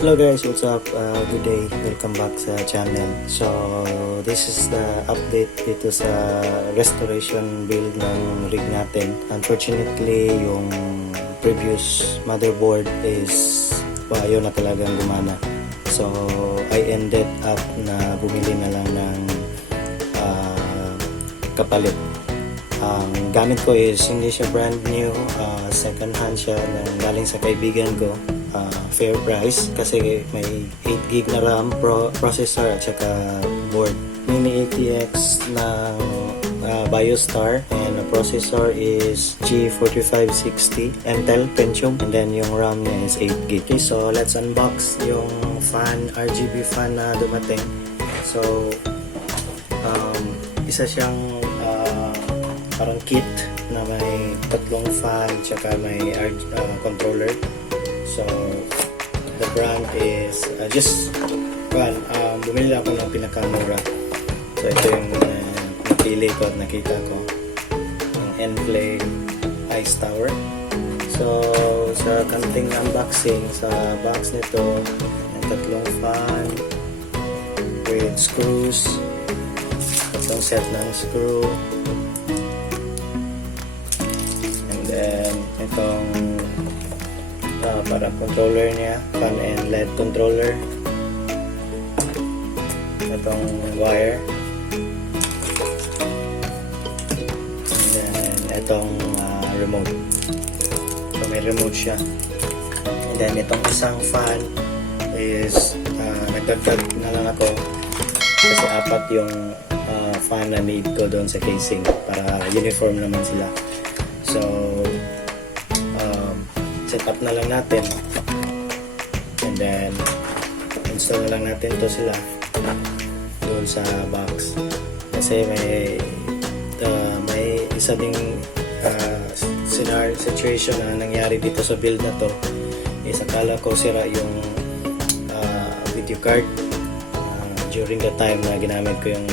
Hello guys, what's up? Good day. Welcome back sa channel. So, this is the update dito sa restoration build ng rig natin. Unfortunately, yung previous motherboard is ayaw na talagang gumana. So, I ended up na bumili na lang ng kapalit. Ang gamit ko is hindi siya brand new, second hand siya galing sa kaibigan ko. Fair price kasi may 8 gig na RAM, processor at saka board. Mini ATX ng BioStar, and the processor is G4560 Intel Pentium, and then yung RAM niya is 8 gig. Okay, so let's unbox yung fan, RGB fan na dumating. So isa siyang parang kit na may tatlong fan tsaka may controller. So the brand is bumili lang ako ng pinakamura. So ito yung napili ko at nakita ko, yung Enflame Ice Tower. So sa kanting unboxing, sa box nito may tatlong fan with screws, tatlong set ng screw, and then itong para controller niya, fan and LED controller, itong wire, and then itong remote. So may remote siya, and then itong isang fan is nagdagdag na lang ako kasi apat yung fan na need ko doon sa casing para uniform naman sila. So set up na lang natin, and then install na lang natin to sila doon sa box kasi may isa ding situation na nangyari dito sa build na to is akala ko sira yung video card during the time na ginamit ko yung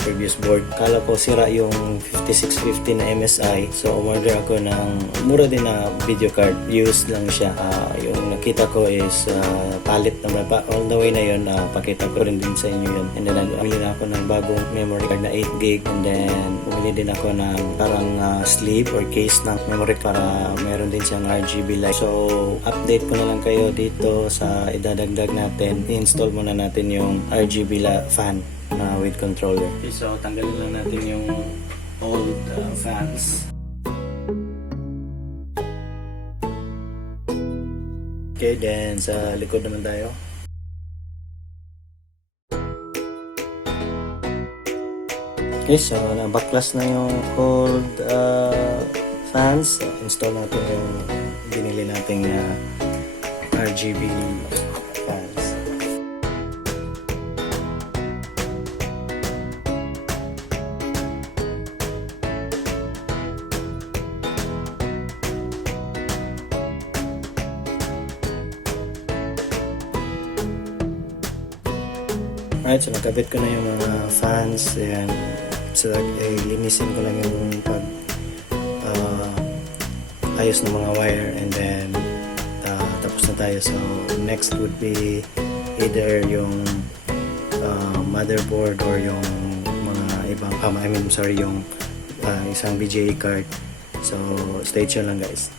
previous board. Akala ko sira yung 5650 na MSI, so umorder ako ng mura din na video card. Used lang siya. Yung nakita ko is palit naman pa. All the way na yun, pakita ko rin din sa inyo yun. And then bumili na ako ng bagong memory card na 8 gig, and then bumili din ako ng parang sleeve or case ng memory para meron din siyang RGB light. So update ko na lang kayo dito sa idadagdag natin. I-install muna natin yung RGB fan with controller. Okay, so tanggalin lang natin yung old fans. Okay, then sa likod naman tayo. Okay, so nabaklas na yung old fans. Install natin yung binili nating RGB fans. Alright, so nakabit ko na yung mga fans, and so linisin ko lang yung ayos ng mga wire, and then tapos na tayo. So next would be either yung motherboard or yung mga ibang yung isang BGA card. So stay tuned lang guys.